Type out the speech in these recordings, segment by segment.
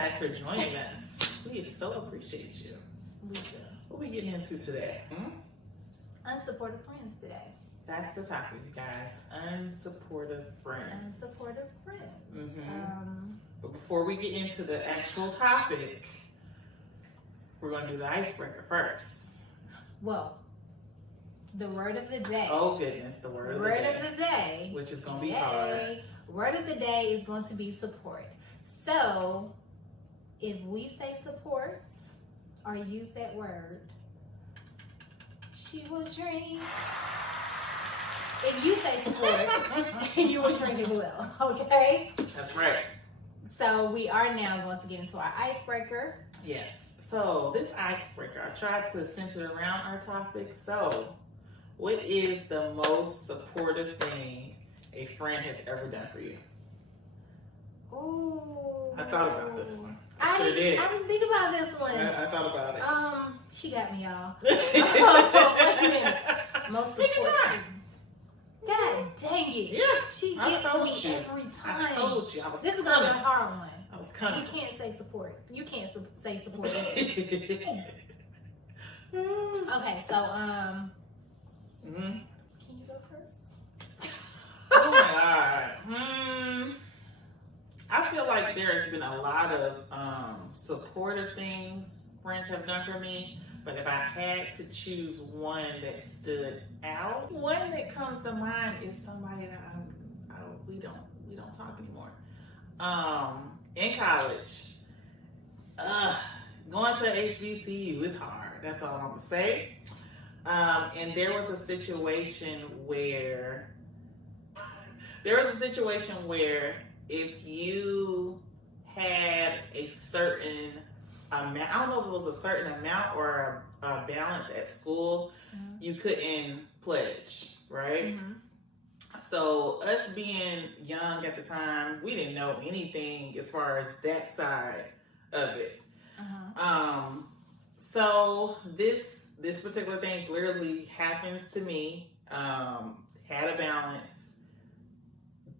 guys for joining us. We so appreciate you. We do. What are we getting into today? Unsupportive friends today. That's the topic, you guys. Unsupportive friends. Unsupportive friends. But before we get into the actual topic, we're going to do the icebreaker first. Well, the word of the day. Oh, goodness. The word of the day. Which is going to be hard. Word of the day is going to be support. So, if we say support or use that word, she will drink. If you say support, you will drink as well. Okay? That's right. So, we are now going to get into our icebreaker. Yes. So, this icebreaker, I tried to center around our topic. So, what is the most supportive thing a friend has ever done for you? Ooh. I thought about this one. I didn't think about this one. I thought about it. She got me, y'all. Wait a minute. Most supportive. God dang it. Yeah. She gets me every time. I told you. This is going to be a hard one. I was coming. You can't say support. You can't say support. Okay, so, can you go first? Oh my God. I feel like there's been a lot of supportive things friends have done for me, but if I had to choose one that stood out, one that comes to mind is somebody that we don't talk anymore. In college, going to HBCU is hard. That's all I'm gonna say. And there was a situation where if you had a certain amount, I don't know if it was a certain amount or a balance at school, you couldn't pledge, right? So us being young at the time, we didn't know anything as far as that side of it. So this particular thing literally happens to me. Had a balance.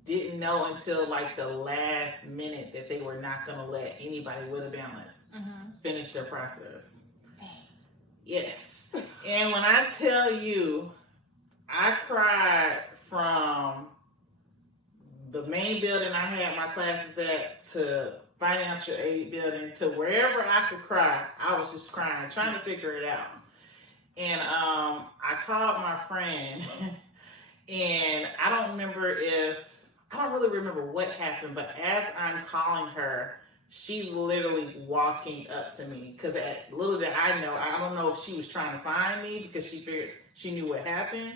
Didn't know until like the last minute that they were not going to let anybody with a balance finish their process. Yes. And when I tell you, I cried from the main building I had my classes at to financial aid building to wherever I could cry. I was just crying, trying to figure it out. And I called my friend and I don't really remember what happened, but as I'm calling her, she's literally walking up to me because little did I know, I don't know if she was trying to find me because she figured she knew what happened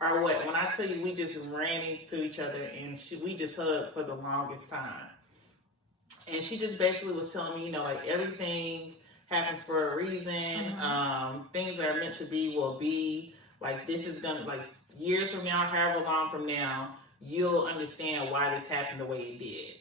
or what. When I tell you, we just ran into each other and we just hugged for the longest time. And she just basically was telling me, like everything happens for a reason. Things that are meant to be will be. Like this is gonna, like years from now, however long from now, you'll understand why this happened the way it did.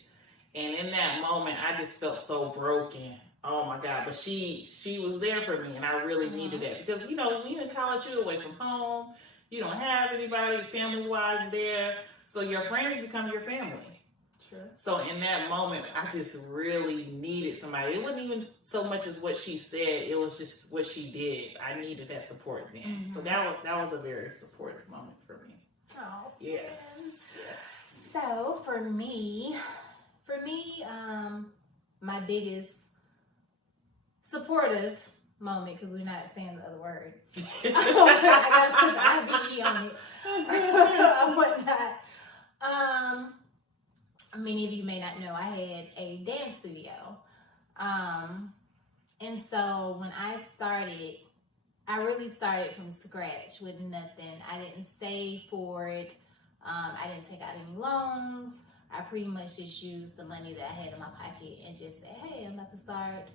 And in that moment, I just felt so broken. Oh my God. But she was there for me and I really needed that. Because, when you're in college, you're away from home. You don't have anybody family-wise there. So your friends become your family. True. So in that moment, I just really needed somebody. It wasn't even so much as what she said. It was just what she did. I needed that support then. So that was a very supportive moment for me. Oh, yes. So for me, my biggest supportive moment, because we're not saying the other word. I gotta put the IBE on it or whatnot. Many of you may not know I had a dance studio. And so when I started, I really started from scratch with nothing. I didn't save for it. I didn't take out any loans. I pretty much just used the money that I had in my pocket and just said, hey, I'm about to start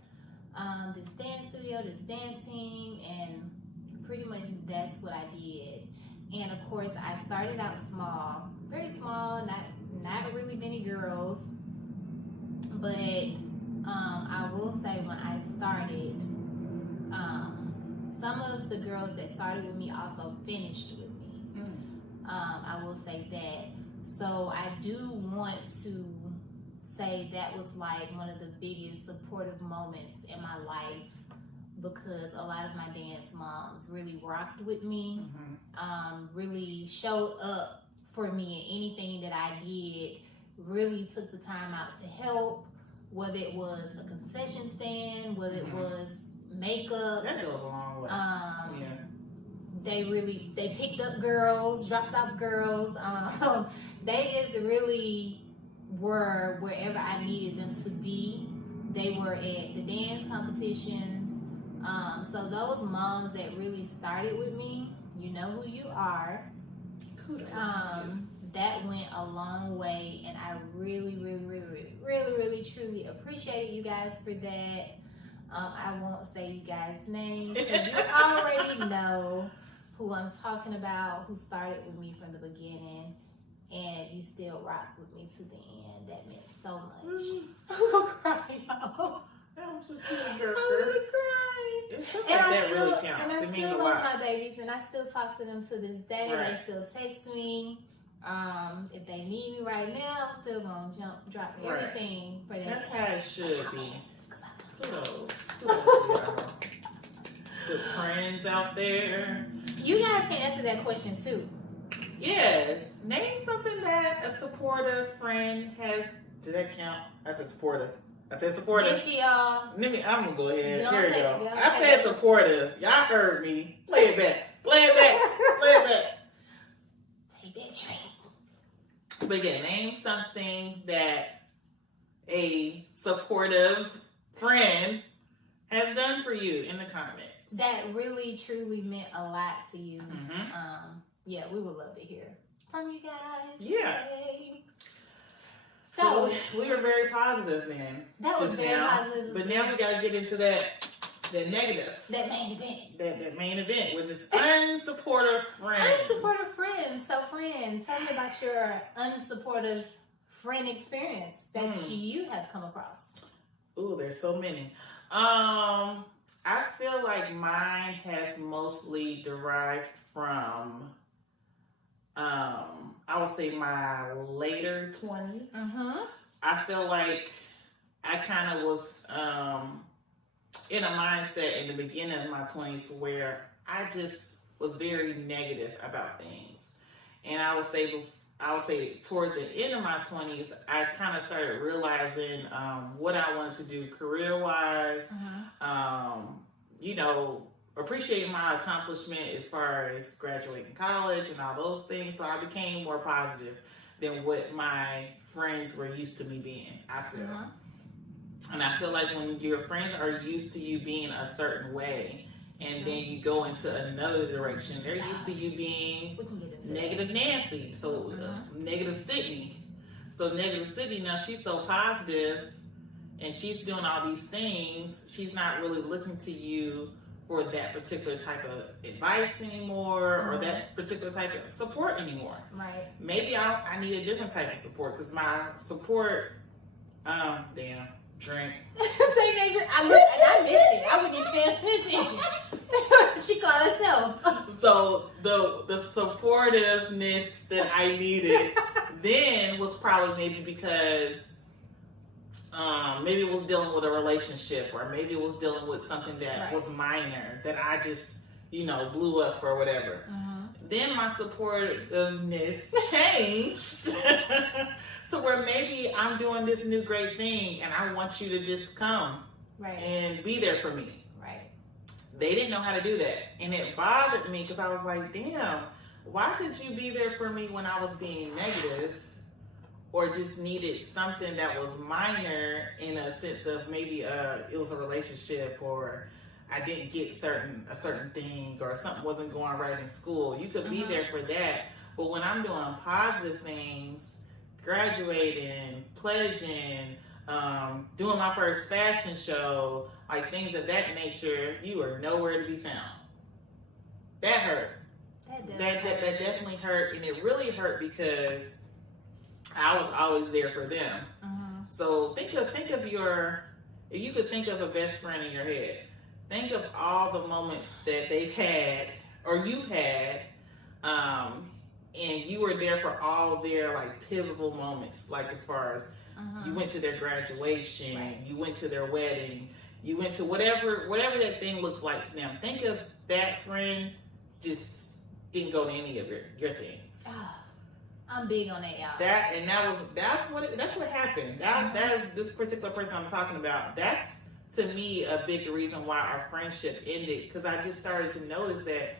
this dance studio, this dance team, and pretty much that's what I did. And of course, I started out small, very small, not really many girls, but I will say when I started, some of the girls that started with me also finished with me. I will say that. So I do want to say that was like one of the biggest supportive moments in my life, because a lot of my dance moms really rocked with me, really showed up for me in anything that I did, really took the time out to help, whether it was a concession stand, whether it was makeup. That goes a long way. They picked up girls, dropped off girls. They just really were wherever I needed them to be. They were at the dance competitions. So those moms that really started with me, you know who you are. Kudos to you. That went a long way, and I really, truly appreciate you guys for that. I won't say you guys' names because you already know who I'm talking about, who started with me from the beginning, and you still rock with me to the end. That meant so much. I'm gonna cry, y'all. I'm so tearjerker. I'm gonna cry. It's something that really counts. And I It means still a love lot. my babies, and I still talk to them to this day. Right. They still text me. If they need me right now, I'm still gonna drop Right. everything for them. That's how it should be. Kudos. To y'all. Good friends out there. You guys can answer that question too. Yes. Name something that a supportive friend has. Did that count? I said supportive. I said supportive. Yes, y'all. I'm gonna go ahead. You don't Here we say- go. you don't I say said that. supportive. Y'all heard me. Play it back. Play it back. Play it back. Take that train. But yeah, name something that a supportive friend has done for you in the comments. That really, truly meant a lot to you. Mhm. Yeah, we would love to hear from you guys. Yeah. Yay. So we were very positive then. That was just very now. positive. But now we gotta get into that negative. That main event. That main event, which is unsupportive friends. Unsupportive friends. So, friend, tell me about your unsupportive friend experience that you have come across. Ooh, there's so many. I feel like mine has mostly derived from, I would say my later 20s. I feel like I kind of was in a mindset in the beginning of my 20s where I just was very negative about things. And I would say towards the end of my 20s, I kind of started realizing what I wanted to do career-wise, appreciating my accomplishment as far as graduating college and all those things. So I became more positive than what my friends were used to me being, I feel. And I feel like when your friends are used to you being a certain way, and then you go into another direction, they're used to you being negative Nancy, so negative Sydney. So negative Sydney, now she's so positive, and she's doing all these things. She's not really looking to you for that particular type of advice anymore, or that particular type of support anymore. Right. Maybe I need a different type of support, because my support, drink. Take that drink. I missed it. I wasn't even paying attention. She called herself. So the supportiveness that I needed then was probably maybe because maybe it was dealing with a relationship, or maybe it was dealing with something that was minor that I just blew up or whatever. Then my supportiveness changed to where maybe I'm doing this new great thing and I want you to just come and be there for me. Right. They didn't know how to do that. And it bothered me because I was like, damn, why could you be there for me when I was being negative, or just needed something that was minor in a sense of maybe it was a relationship, or I didn't get a certain thing, or something wasn't going right in school. You could be there for that. But when I'm doing positive things, graduating, pledging, doing my first fashion show, like things of that nature, you are nowhere to be found. That hurt. That definitely hurt, and it really hurt because I was always there for them. So think of your, if you could think of a best friend in your head, think of all the moments that they've had or you've had, and you were there for all their like pivotal moments, like as far as You went to their graduation. Right. You went to their wedding. You went to whatever that thing looks like to them. Think of that friend just didn't go to any of your things. I'm big on that, y'all. That's what happened. That is this particular person I'm talking about. That's to me a big reason why our friendship ended, because I just started to notice that,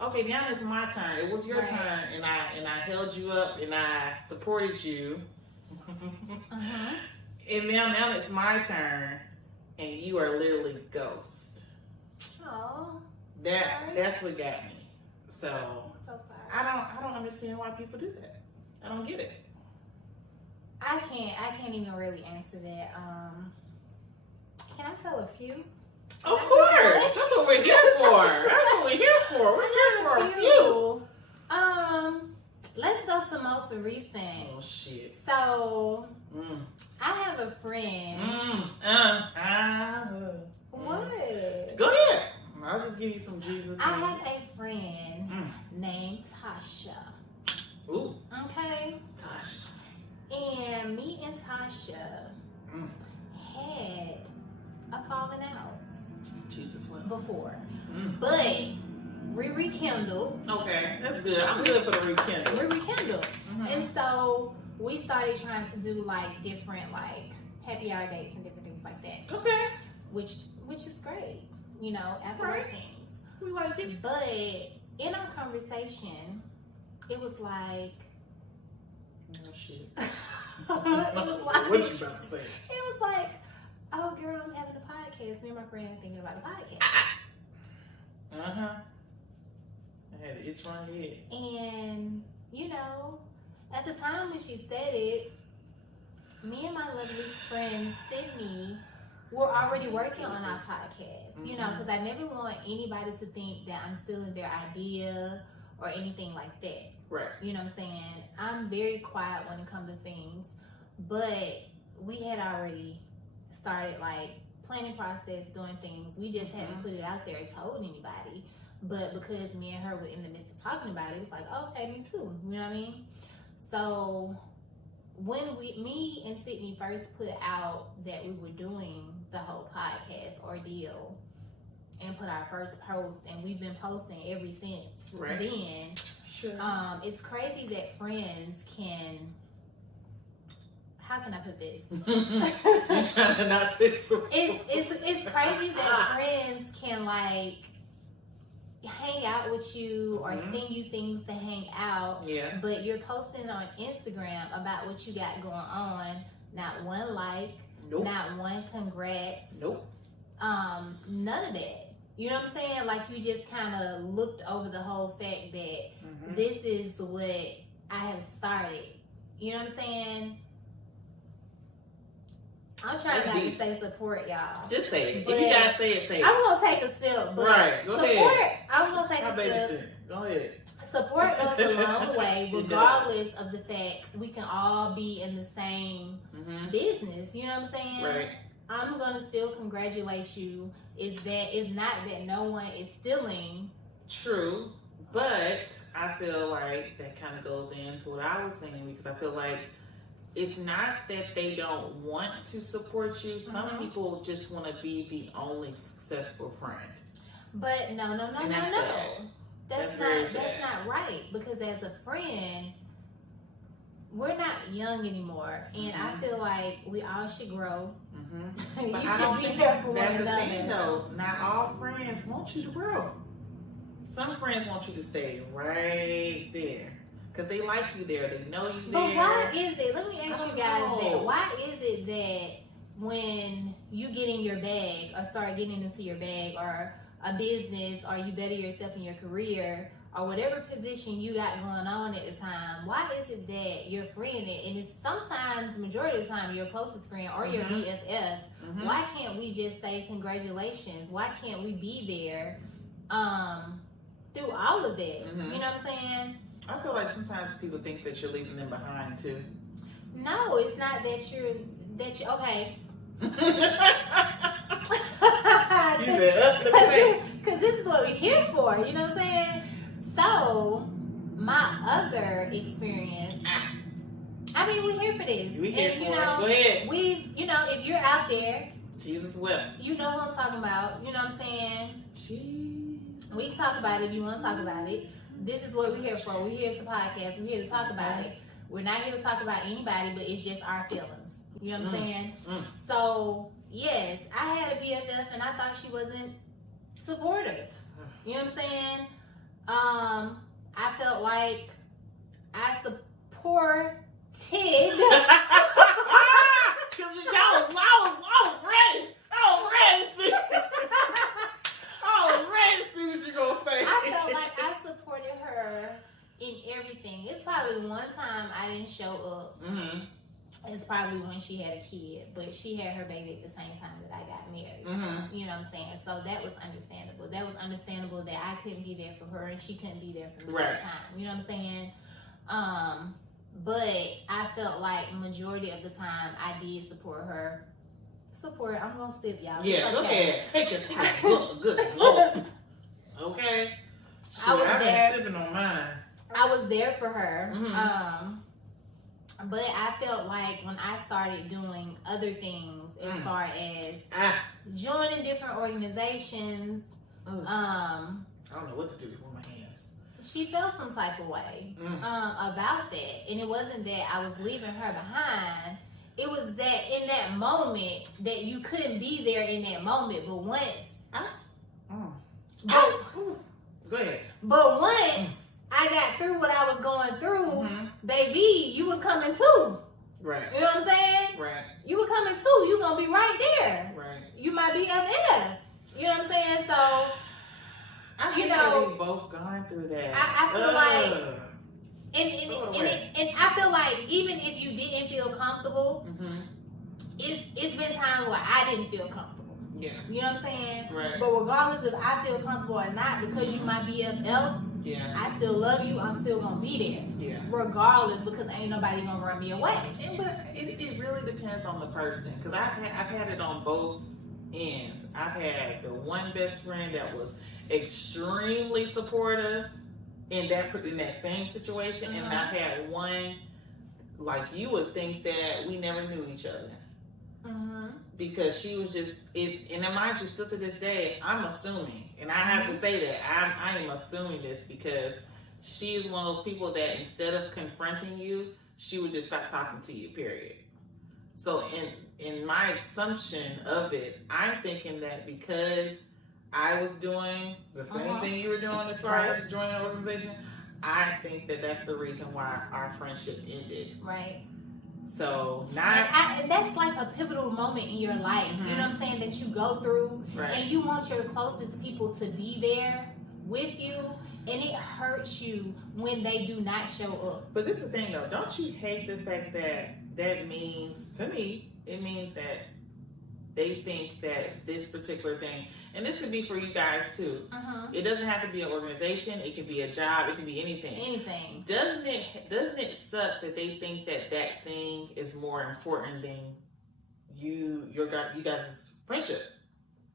okay, now it's my turn. It was your turn, and I held you up and I supported you. And now it's my turn, and you are literally a ghost. Oh, that's what got me. So I'm so sorry. I don't understand why people do that. I don't get it. I can't even really answer that. Can I tell a few? Of course. That's what we're here for. We're here for a few. Let's go to most recent. Oh shit. So I have a friend. What? Go ahead. I'll just give you some Jesus. I have a friend named Tasha. Ooh. Okay. Tasha. And me and Tasha had a falling out. Jesus, what? Before. But we rekindled. Okay, that's good. I'm good for the rekindle. We rekindled. And so we started trying to do like different like happy hour dates and different things like that. Okay. Which is great. You know, after things. We like it. But in our conversation, it was like, oh shit. It was like, what you about to say? It was like, oh girl, I'm having a podcast. Me and my friend are thinking about a podcast. I had an itch on my head. And, you know, at the time when she said it, me and my lovely friend Sydney were already working on our podcast. You know, because I never want anybody to think that I'm stealing their idea or anything like that. Right. You know what I'm saying? I'm very quiet when it comes to things, but we had already started like planning process, doing things. We just hadn't put it out there and told anybody. But because me and her were in the midst of talking about it, it's like, oh, okay, me too. You know what I mean? So when me and Sydney first put out that we were doing the whole podcast ordeal and put our first post, and we've been posting ever since then. Sure. It's crazy that friends can. How can I put this? You're trying to not say so. It's crazy that friends can like hang out with you or send you things to hang out. Yeah. But you're posting on Instagram about what you got going on. Not one like. Nope. Not one congrats. Nope. None of that. You know what I'm saying? Like you just kind of looked over the whole fact that this is what I have started. You know what I'm saying? I'm trying not to say support, y'all. Just say it. If you gotta say it, say it. I'm gonna take a sip, but go support. Ahead. I'm gonna take a sip. Go ahead. Support goes a long way, regardless of the fact we can all be in the same business. You know what I'm saying? Right. I'm gonna still congratulate you. It's not that no one is stealing. True, but I feel like that kind of goes into what I was saying, because I feel like it's not that they don't want to support you. Some people just want to be the only successful friend. But no. That's not right, because as a friend, we're not young anymore, and I feel like we all should grow. You but should be careful with that's the thing, though. Not all friends want you to grow. Some friends want you to stay right there because they like you there. They know you there. But why is it? Let me ask you guys that. Why is it that when you get in your bag or start getting into your bag, or a business, or you better yourself in your career, or whatever position you got going on at the time, why is it that your friend, and it's sometimes, majority of the time, your closest friend or your BFF, why can't we just say congratulations? Why can't we be there through all of that? You know what I'm saying? I feel like sometimes people think that you're leaving them behind too. No, it's not that you're okay. You said, because this is what we're here for, you know what I'm saying? So, my other experience I mean, we're here for this. We here and, for you it. know, Go ahead. If you're out there, Jesus wept. you know what I'm talking about. You know what I'm saying? Jesus. We can talk about it if you want to talk about it. This is what we're here for. We're here to podcast. We're here to talk about it. We're not here to talk about anybody, but it's just our feelings. You know what I'm saying? So, yes, I had a BFF and I thought she wasn't supportive. You know what I'm saying? I felt like I supported. Because I was ready. I was ready to see what you're going to say. I felt like I supported her in everything. It's probably one time I didn't show up. Mm-hmm. It's probably when she had a kid, but she had her baby at the same time that I got married. Mm-hmm. You know what I'm saying? So that was understandable. That was understandable that I couldn't be there for her and she couldn't be there for me at the time. You know what I'm saying? But I felt like majority of the time I did support her. I'm gonna sip, y'all. Yeah, go ahead. Take a good gulp. Okay. I've been sipping on mine. I was there for her. Mm-hmm. But I felt like when I started doing other things as far as joining different organizations, I don't know what to do with my hands. She felt some type of way about that. And it wasn't that I was leaving her behind. It was that in that moment that you couldn't be there in that moment. But once go ahead. But once I got through what I was going through, baby, you was coming too. Right. You know what I'm saying? Right. You were coming too. You gonna be right there. Right. You might be FF. You know what I'm saying? So, we both gone through that. I feel like, and I feel like even if you didn't feel comfortable, it's been times where I didn't feel comfortable. Yeah. You know what I'm saying? Right. But regardless if I feel comfortable or not, because you my BFF, I still love you. I'm still gonna be there. Yeah. Regardless, because ain't nobody gonna run me away. But it really depends on the person. Because I've had it on both ends. I've had the one best friend that was extremely supportive in that same situation, and I've had one like you would think that we never knew each other. Because she was just and mind you, still to this day, I'm assuming, and I have to say that I am assuming this because she is one of those people that instead of confronting you, she would just stop talking to you. Period. So in my assumption of it, I'm thinking that because I was doing the same thing you were doing as far as joining an organization, I think that that's the reason why our friendship ended. Right. So and that's like a pivotal moment in your life. You know what I'm saying? That you go through, and you want your closest people to be there with you, and it hurts you when they do not show up. But this is the thing, though. Don't you hate the fact that means, to me, it means that they think that this particular thing, and this could be for you guys too. It doesn't have to be an organization. It could be a job. It could be anything. Anything. Doesn't it suck that they think that thing is more important than you guys' friendship?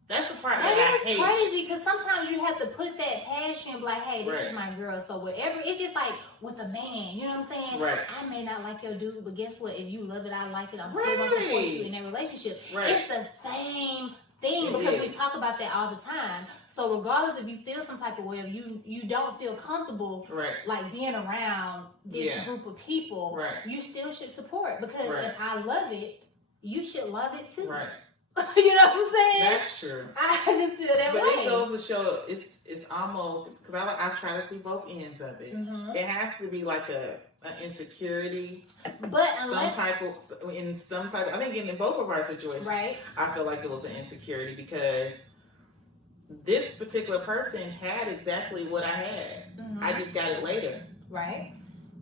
That's the part that I hate. It's crazy because sometimes you have to put that passion, like, hey, this is my girl. So whatever, it's just like with a man, you know what I'm saying? Right. I may not like your dude, but guess what? If you love it, I like it. I'm still going to support you in that relationship. Right. It's the same thing because we talk about that all the time. So regardless if you feel some type of way, if you don't feel comfortable, like being around this group of people, you still should support because if I love it, you should love it too. Right. You know what I'm saying? That's true. I just feel that way. But it goes to show it's almost because I try to see both ends of it. It has to be like an insecurity, but I think in both of our situations, I feel like it was an insecurity because this particular person had exactly what I had. I just got it later, right?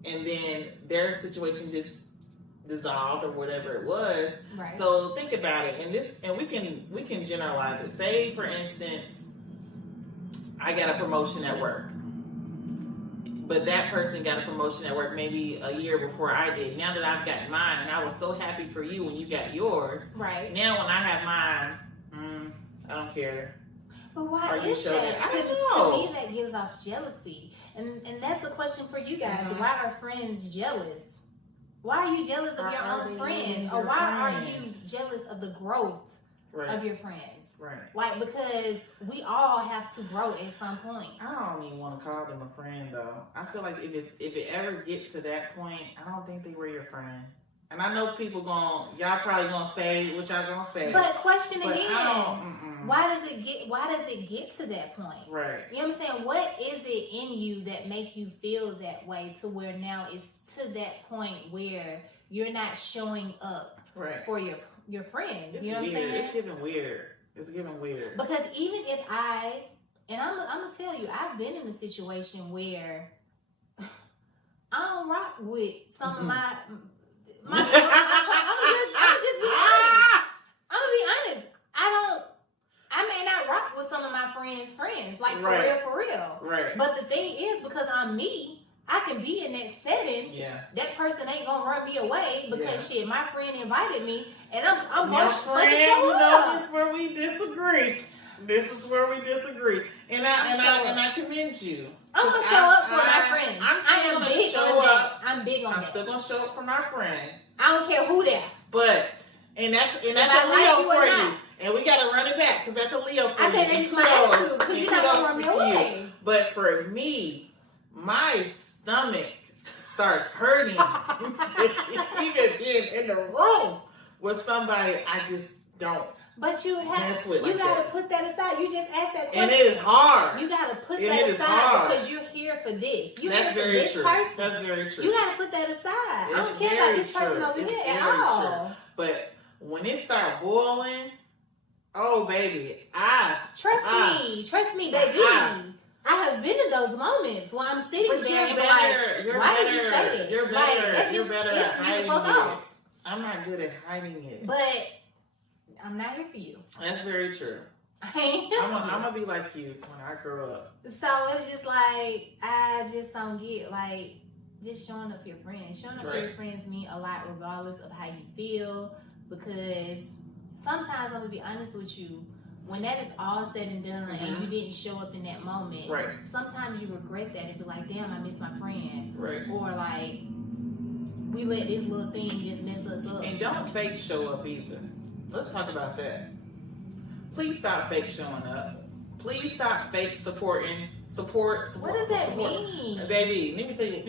And then their situation just dissolved or whatever it was. Right. So think about it, and we can generalize it. Say for instance, I got a promotion at work, but that person got a promotion at work maybe a year before I did. Now that I've got mine, and I was so happy for you when you got yours. Right. Now when I have mine, I don't care. But why is that? To me, that gives off jealousy, and that's a question for you guys. Why are friends jealous? Why are you jealous of Why your are own they friends? losing Or their why are friends? you jealous of the growth Right. of your friends? Right. Like, because we all have to grow at some point. I don't even want to call them a friend though. I feel like if it ever gets to that point, I don't think they were your friend. And I know people y'all probably gonna say what y'all gonna say. But question but again, why does it get to that point? Right. You know what I'm saying? What is it in you that make you feel that way to where now it's to that point where you're not showing up Right. for your friends? It's you know weird. what I'm saying? It's getting weird. It's getting weird. Because even if I'm gonna tell you, I've been in a situation where I don't rock with some of my I'm gonna just be honest. I'm gonna be honest. I may not rock with some of my friends, like for real. Right. But the thing is, because I'm me, I can be in that setting. Yeah. That person ain't gonna run me away because shit, my friend invited me, and I'm Now, going friend, this is where we disagree. And I commend you. I'm gonna show up for my friends. I'm big on that. I'm big on that. I'm still gonna show up for my friend. I don't care who they are. But that's a Leo for you. And we gotta run it back because that's a Leo for you. I think that's my attitude because you're not gonna run me away. But for me, my stomach starts hurting. Even being in the room with somebody I just don't. But you like gotta put that aside. You just asked that question. And it is hard. You gotta put that aside because you're here for this. That's very true. That's very true. You gotta put that aside. I don't care about this person over here at all. But when it starts boiling, oh baby, trust me, baby. I have been in those moments where I'm sitting there and be like, why did you say it? You're better. You're better at hiding it. I'm not good at hiding it. But I'm not here for you. That's very true. I ain't here I'm gonna be like you when I grow up. So it's just like, I just don't get, like, just showing up for your friends. Showing up for your friends mean a lot regardless of how you feel. Because sometimes, I'm gonna be honest with you, when that is all said and done and you didn't show up in that moment, sometimes you regret that and be like, damn, I miss my friend. Right. Or like, we let this little thing just mess us up. And don't fake show up either. Let's talk about that. Please stop fake showing up. Please stop fake supporting. Support. What does that mean? Baby, let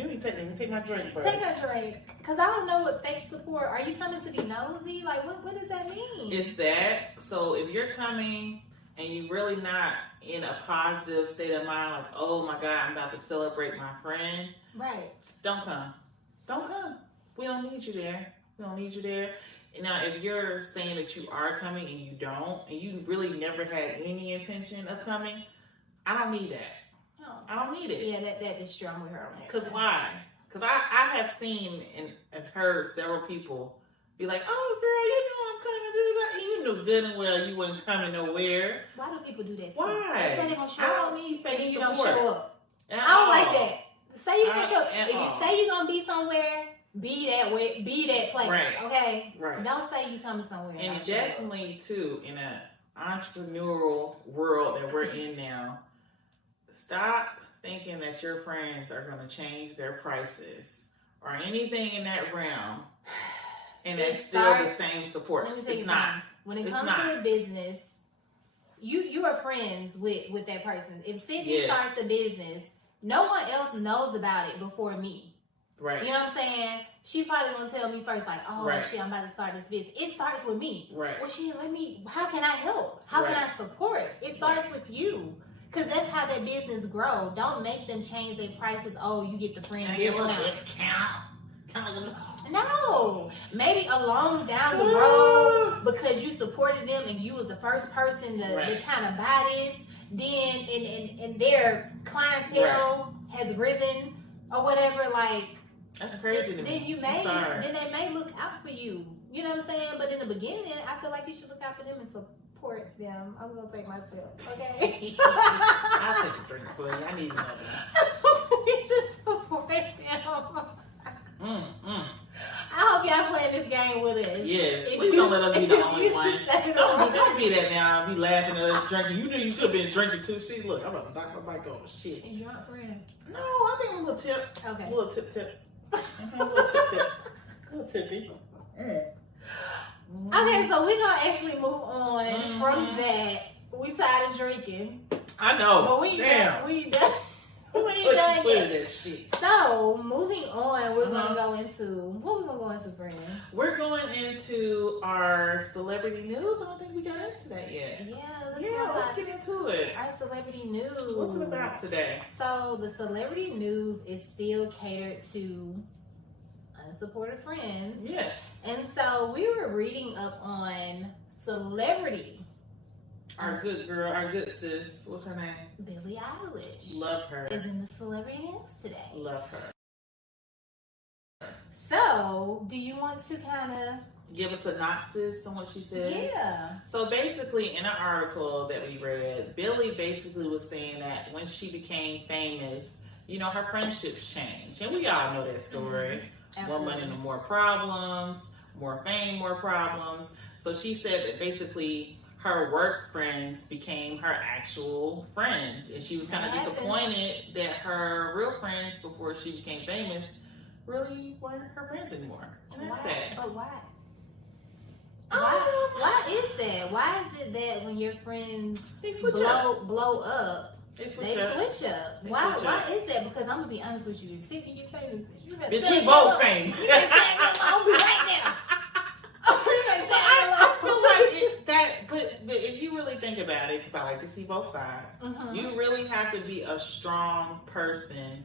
me take my drink first. Take a drink. Because I don't know what fake support. Are you coming to be nosy? Like, what does that mean? It's that. So if you're coming and you're really not in a positive state of mind, like, oh my God, I'm about to celebrate my friend. Right. Don't come. Don't come. We don't need you there. We don't need you there. Now, if you're saying that you are coming and you don't, and you really never had any intention of coming, I don't need that. No. I don't need it. Yeah, that is true. I'm with her on that. Because why? Because I have seen and heard several people be like, oh, girl, you know I'm coming to do that. You knew good and well you wasn't coming nowhere. Why do people do that? Why? They say they're going to show I up. don't need fake and you support. don't show up. I don't all. like that. Say you're going to show up. If you all. say you're going to be somewhere, be that way, be that place. Right. Okay? Right. Don't say you coming somewhere. And definitely, too, in an entrepreneurial world that we're in now, stop thinking that your friends are going to change their prices or anything in that realm, and that's still the same support. Let me tell you it's not. Something. When it comes to a business, you are friends with that person. If Sydney starts a business, no one else knows about it before me. Right. You know what I'm saying? She's probably going to tell me first, like, oh, shit, I'm about to start this business. It starts with me. Right. Well, shit, how can I help? How can I support? It starts with you. Because that's how that business grows. Don't make them change their prices. Oh, you get the friend discount. No. Maybe along down the road, because you supported them and you was the first person to kind of buy this, then and their clientele has risen or whatever, like, that's crazy to me. Then they may look out for you. You know what I'm saying? But in the beginning, I feel like you should look out for them and support them. I'm gonna take myself, okay? I'll take a drink for you. I need another. You just support them. I hope y'all playing this game with us. Yes, please don't let us be the only one. Don't be that now. Be laughing at us drinking. You knew you could have been drinking too. See, look, I'm about to knock my mic off. Shit. Is your friend? No, I think a little tip. Okay. A little tip. A little tip. tippy. Okay, so we're gonna actually move on from that. We tired of drinking. I know. But we Damn. we done. We done yet. That shit. So moving on, we're gonna go into what we gonna go into, friend. We're going into our celebrity news. I don't think we got into that yet. Let's get into it. Our celebrity news. What's it about today? So the celebrity news is still catered to unsupportive friends. Yes. And so we were reading up on celebrity. Our good girl, our good sis. What's her name? Billie Eilish. Love her. Is in the celebrity news today. Love her. So, do you want to kind of give a synopsis on what she said? Yeah. So basically, in an article that we read, Billie basically was saying that when she became famous, you know, her friendships changed. And we all know that story. More money, more problems. More fame, more problems. So she said that basically her work friends became her actual friends. And she was kind of disappointed that her real friends before she became famous really weren't her friends anymore. And that's sad. But why? Why is that? Why is it that when your friends blow up, they switch up? Why is that? Because I'm gonna be honest with you. If Sydney get famous, you better bitch, we both famous. I'm gonna be right now. I feel like but if you really think about it, because I like to see both sides, you really have to be a strong person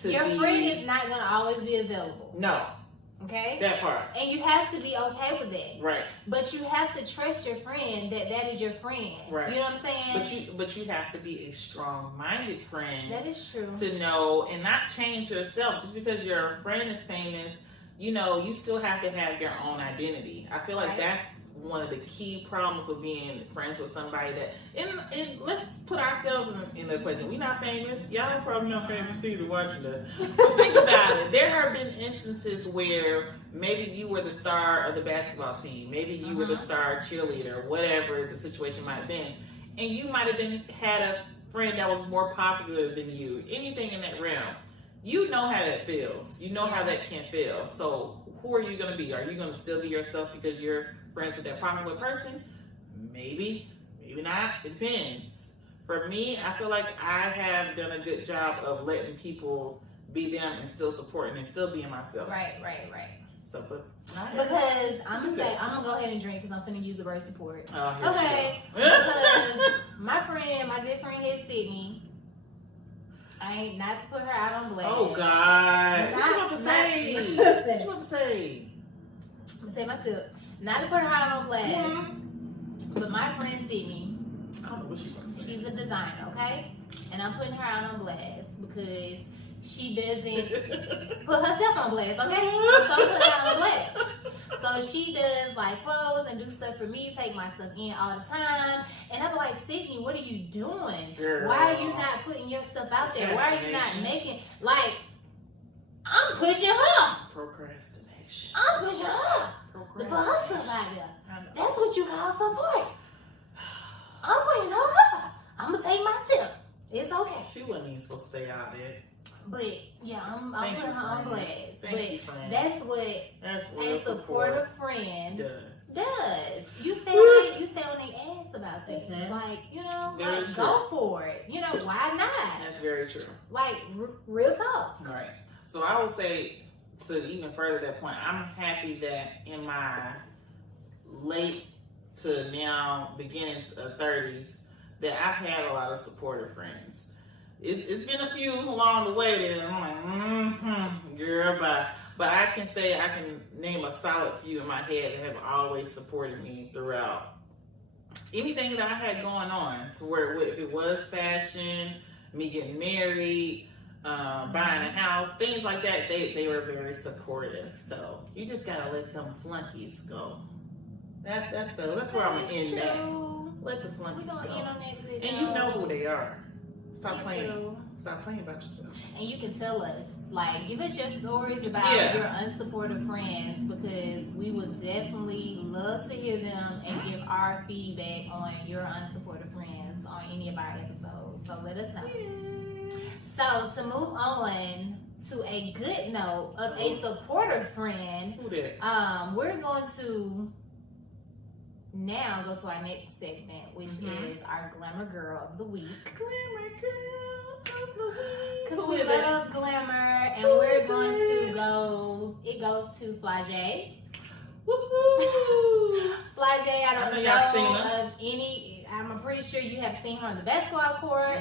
to your friend is not going to always be available. No. Okay? That part. And you have to be okay with that. Right. But you have to trust your friend that is your friend. Right. You know what I'm saying? But you have to be a strong-minded friend. That is true. To know and not change yourself. Just because your friend is famous, you know, you still have to have your own identity. I feel like that's one of the key problems of being friends with somebody that, and let's put ourselves in the equation. We're not famous. Y'all probably not famous either watching this. But think about it. There have been instances where maybe you were the star of the basketball team. Maybe you were the star cheerleader, whatever the situation might have been. And you might have had a friend that was more popular than you. Anything in that realm. You know how that feels. You know how that can feel. So who are you going to be? Are you going to still be yourself because you're friends with that popular person? Maybe. Maybe not. It depends. For me, I feel like I have done a good job of letting people be them and still supporting and still being myself. Right. So, because I'm going to go ahead and drink because I'm finna use the word support. Okay. Because my good friend here, Sydney, I ain't not to put her out on blast. Oh God! What you about to say? What you about to say? I'm gonna say myself. Not to put her out on blast, but my friend Sydney. I don't know what she about to say. She's a designer, okay? And I'm putting her out on blast because she doesn't put herself on blast, okay? So I'm putting her out on blast. So she does like clothes and do stuff for me, take my stuff in all the time. And I'm like, Sydney, what are you doing? Girl. Why are you not putting your stuff out there? Why are you not making, like, I'm pushing her. Procrastination. I'm pushing her. To put her stuff out there. That's what you call support. I'm putting on her. I'm going to take myself. It's okay. She wasn't even supposed to stay out there. But yeah, I'm putting her on blast. But that's what a supportive friend does. You stay on their ass about things. Like, you know, like, go for it. You know, why not? That's very true. Like, real talk. Right. So I would say, to even further that point, I'm happy that in my late to now beginning 30s that I've had a lot of supportive friends. It's been a few along the way that I'm like, girl, but I can say I can name a solid few in my head that have always supported me throughout anything that I had going on. To where if it was fashion, me getting married, buying a house, things like that, they were very supportive. So you just gotta let them flunkies go. That's where I'm gonna end that. Let the flunkies go. End on that good and you know who they are. Stop playing. Too. Stop playing about yourself. And you can tell us, like, give us your stories about your unsupportive friends, because we would definitely love to hear them and give our feedback on your unsupportive friends on any of our episodes. So let us know. So to move on to a good note of a supportive friend. Who that? We're going to now go to our next segment, which is our Glamour Girl of the Week. Glamour Girl of the Week. Because Who we is love it? glamour, and Who we're is going it? to go. It goes to Flagey. Woohoo! Flagey, I don't I know y'all seen know her. of any. I'm pretty sure you have seen her on the basketball court.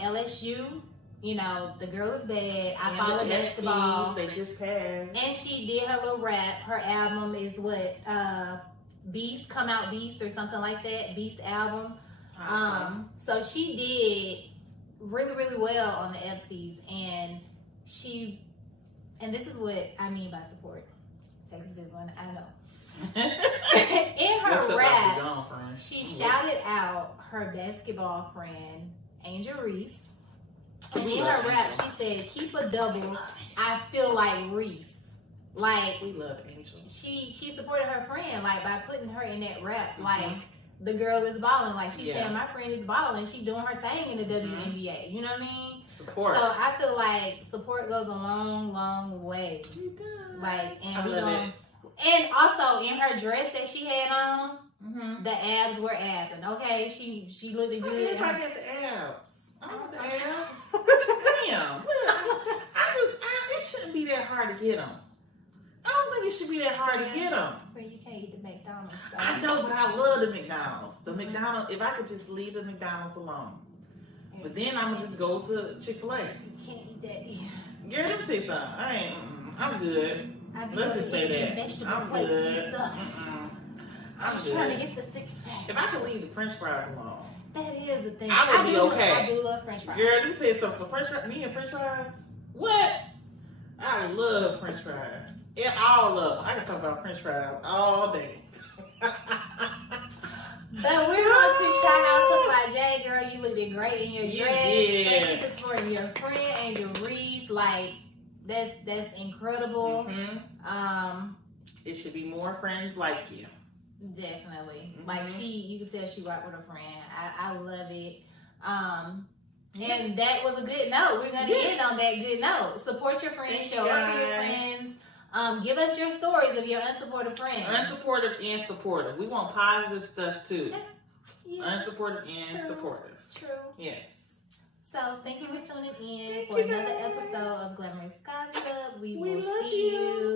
LSU. You know, the girl is bad. I follow basketball. They just passed. And she did her little rap. Her album is what? Beast, Come Out Beast or something like that. Beast album. Awesome. So she did really, really well on the FCs. And this is what I mean by support. Texas is one, I know. In her rap, she shouted out her basketball friend, Angel Reese. And in her rap, she said, "Keep a double. I feel like Reese." Like, we love Angel. She supported her friend, like, by putting her in that rap. Like, the girl is balling. Like, she said, "My friend is balling. She doing her thing in the WNBA." You know what I mean? Support. So I feel like support goes a long, long way. It does. Like, and I we love gonna, it. and also in her dress that she had on, the abs were abbing. Okay, she looked good. Everybody got the abs. I want the abs. Damn. It shouldn't be that hard to get them. I don't think it should be that hard to get them. But you can't eat the McDonald's stuff. I know, but I love the McDonald's. The McDonald's, if I could just leave the McDonald's alone. But then I'm going to just go to Chick-fil-A. You can't eat that either. Girl, let me tell you something. I'm good. Let's just say that. I'm good. I'm trying to get the six-pack. If I could leave the French fries alone. That is the thing. I would be okay. I do love French fries. Girl, let me tell you something. So French fries, me and French fries, what? I love French fries. Yeah, all of them. I can talk about French fries all day. But we're going to shout out to Flagey, girl. You looked great in your dress. Thank you for supporting your friend and your Reese. Like, that's incredible. It should be more friends like you. Definitely. Like, you can tell she rocked with her friend. I love it. And that was a good note. We're going to end on that good note. Support your friends. Show up for your friends. Give us your stories of your unsupportive friends. Unsupportive and supportive. We want positive stuff too. Yeah. Unsupportive and supportive. True. Yes. So thank you for tuning in for another episode of Glamorous Gossip. We will see you